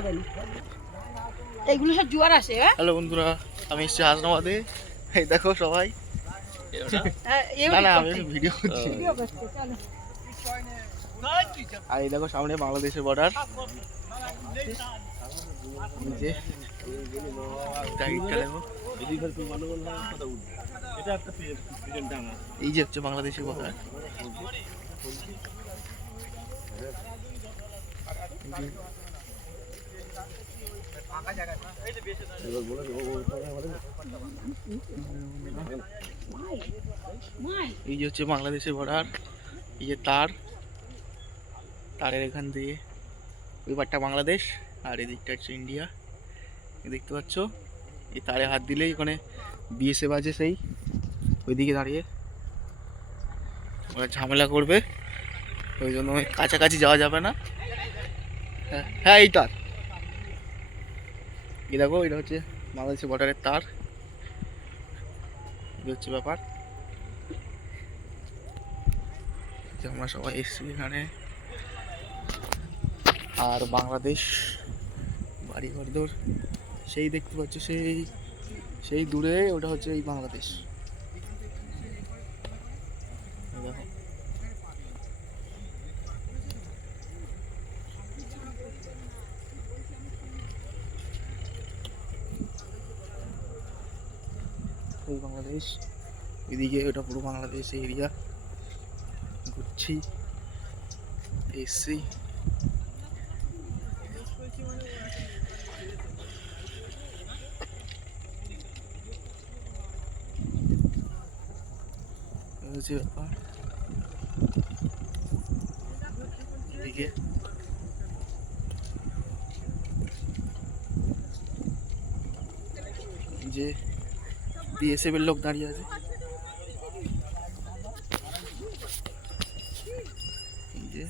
হবে না। এইগুলো সব জোয়ার আসে। হ্যালো বন্ধুরা, আমি এসেছি হাসনাবাদে। এই দেখো সবাই। না না, আমি ভিডিও করছি। আর এই দেখো সামনে বাংলাদেশের বর্ডার। এই যে হচ্ছে বাংলাদেশের বর্ডার। এই যে হচ্ছে বাংলাদেশের বর্ডার। এই যে তারের এখান দিয়ে ওই পারটা বাংলাদেশ আর এদিকটা হচ্ছে ইন্ডিয়া। দেখতে পাচ্ছ, এই তারে হাত দিলেই ওখানে বিএসএফ আছে, সেই ওইদিকে দাঁড়িয়ে ওরা ঝামেলা করবে, ওই জন্য কাছাকাছি যাওয়া যাবে না। হ্যাঁ এই তার, এই দেখো এটা হচ্ছে বাংলাদেশের বর্ডারের তার। এই হচ্ছে ব্যাপার। আমরা সবাই এসেছি এখানে। আর বাংলাদেশ বাড়ি ঘরদোর সেই দেখতে পাচ্ছ, সেই দূরে ওটা হচ্ছে এই বাংলাদেশ। দেখো এই বাংলাদেশ, এদিকে ওটা পুরো বাংলাদেশ এরিয়া। ঘুরছি, এসছি। হচ্ছে ব্যাপার। এদিকে যে বিএসএফ এর লোক দাঁড়িয়ে আছে। এই যে